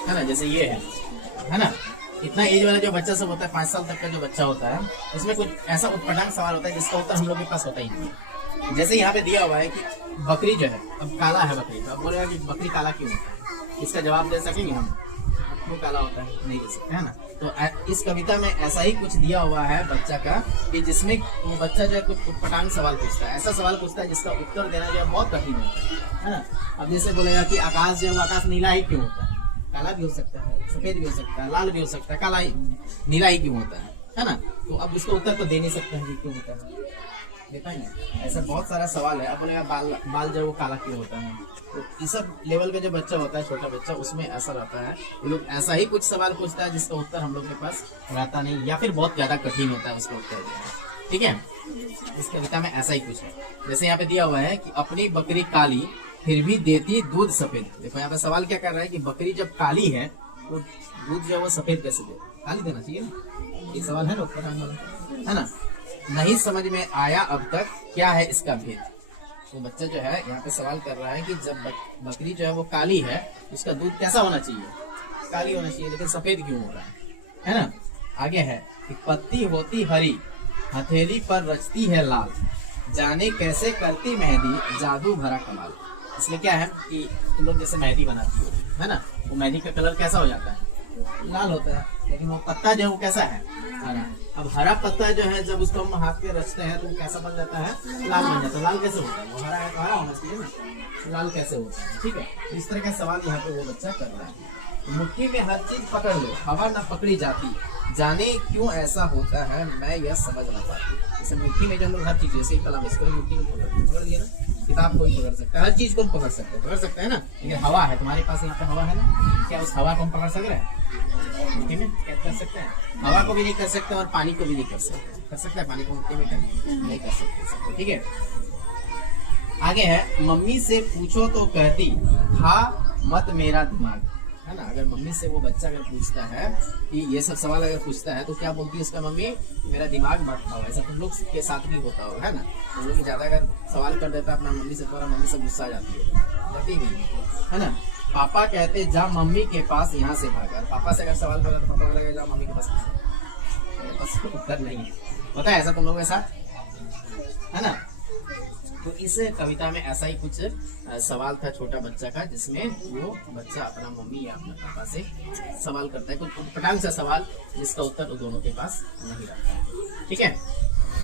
है ना। जैसे ये है ना, इतना एज वाला जो बच्चा सब होता है, 5 साल तक का जो बच्चा होता है, उसमें कुछ ऐसा उटपटांग सवाल होता है जिसका उत्तर हम लोग के पास होता ही नहीं। जैसे यहाँ पे दिया हुआ है कि बकरी जो है, अब काला है बकरी, तो अब बोलेगा कि बकरी काला क्यों होता है, इसका जवाब दे सकेंगे हम? क्यों काला होता है, नहीं दे सकते, है ना। तो इस कविता में ऐसा ही कुछ दिया हुआ है बच्चा का, कि जिसमें वो बच्चा जो है कुछ उटपटांग सवाल पूछता है, ऐसा सवाल पूछता है जिसका उत्तर देना जो है बहुत कठिन होता है ना। अब जैसे बोलेगा कि आकाश जो है वो आकाश नीला ही क्यों होता है, काला भी हो सकता है, सफेद भी हो सकता है, लाल भी हो सकता है, काला ही नीला ही क्यों होता है ना। तो अब इसका उत्तर तो दे नहीं सकते हैं कि क्यों होता है, देता है। ऐसा बहुत सारा सवाल है। अब बोलेगा बाल जो है वो काला क्यों होता है। तो इस सब लेवल पे जो बच्चा होता है, छोटा बच्चा, उसमें ऐसा रहता है, वो लोग ऐसा ही कुछ सवाल पूछता है जिसका उत्तर हम लोग के पास रहता नहीं, या फिर बहुत ज्यादा कठिन होता है उसका उत्तर देना। ठीक है, इस कविता में ऐसा ही कुछ है। जैसे यहाँ पे दिया हुआ है कि अपनी बकरी काली फिर भी देती दूध सफेद। देखो यहाँ पे सवाल क्या कर रहा है कि बकरी जब काली है तो दूध जो है वो सफेद कैसे दे, काली देना चाहिए ना। ये सवाल है ना, है ना। नहीं समझ में आया अब तक क्या है इसका भेद। तो बच्चा जो है यहाँ पे सवाल कर रहा है कि जब बकरी जो है वो काली है, उसका दूध कैसा होना चाहिए, काली होना चाहिए, लेकिन सफेद क्यों हो रहा है ना। आगे है कि पत्ती होती हरी हथेली पर रचती है लाल, जाने कैसे करती मेहंदी जादू भरा कमाल। इसलिए क्या है कि तुम लोग जैसे मेहंदी बनाती हो, है ना, वो मेहंदी का कलर कैसा हो जाता है, लाल होता है, लेकिन वो पत्ता जो है वो कैसा है, हरा। अब हरा पत्ता जो है जब उसको हम हाथ पे रचते हैं तो कैसा बन जाता है, लाल बन जाता है। लाल कैसे होता है, वो हरा है तो हरा होना चाहिए ना, लाल कैसे होता है। ठीक है, तो इस तरह का सवाल यहाँ पे वो बच्चा कर रहा है। मुट्ठी में हर चीज पकड़ लो, हवा न पकड़ी जाती, जाने क्यों ऐसा होता है मैं यह समझ ना पाती। जैसे मुट्ठी में जो हम लोग हर चीज, जैसे कलम इसको मुट्ठी में पकड़ लिया ना, किताब कोई पकड़ सकता है, हर चीज को पकड़ सकते हैं ना, लेकिन हवा है तुम्हारे पास, यहाँ पे हवा है ना, क्या उस हवा को हम पकड़ सक रहे हैं, मुट्ठी में कर सकते हैं? हवा को भी नहीं कर सकते और पानी को भी नहीं कर सकते। कर सकते हैं पानी को मुट्ठी में नहीं कर सकते। ठीक है, आगे है मम्मी से पूछो तो कहती खा मत मेरा दिमाग, है ना। अगर मम्मी से वो बच्चा अगर पूछता है कि ये सब सवाल अगर पूछता है तो क्या बोलती है उसका मम्मी, मेरा दिमाग मत खाओ। ऐसा तुम लोग के साथ भी होता होगा, है ना। तुम लोग ज्यादा अगर सवाल कर देता है अपना मम्मी से, तो मम्मी से गुस्सा आ जाती है ना। पापा कहते जा मम्मी के पास यहाँ से भागा। पापा से अगर सवाल करो तो पापा को लगेगा जा मम्मी के पास, उत्तर नहीं है। होता है ऐसा तुम लोगों के साथ, है ना। तो इस कविता में ऐसा ही कुछ सवाल था छोटा बच्चा का, जिसमें वो बच्चा अपना मम्मी या अपने पापा से सवाल करता है, कुछ पटांग सा सवाल जिसका उत्तर दोनों के पास नहीं रहता है। ठीक है।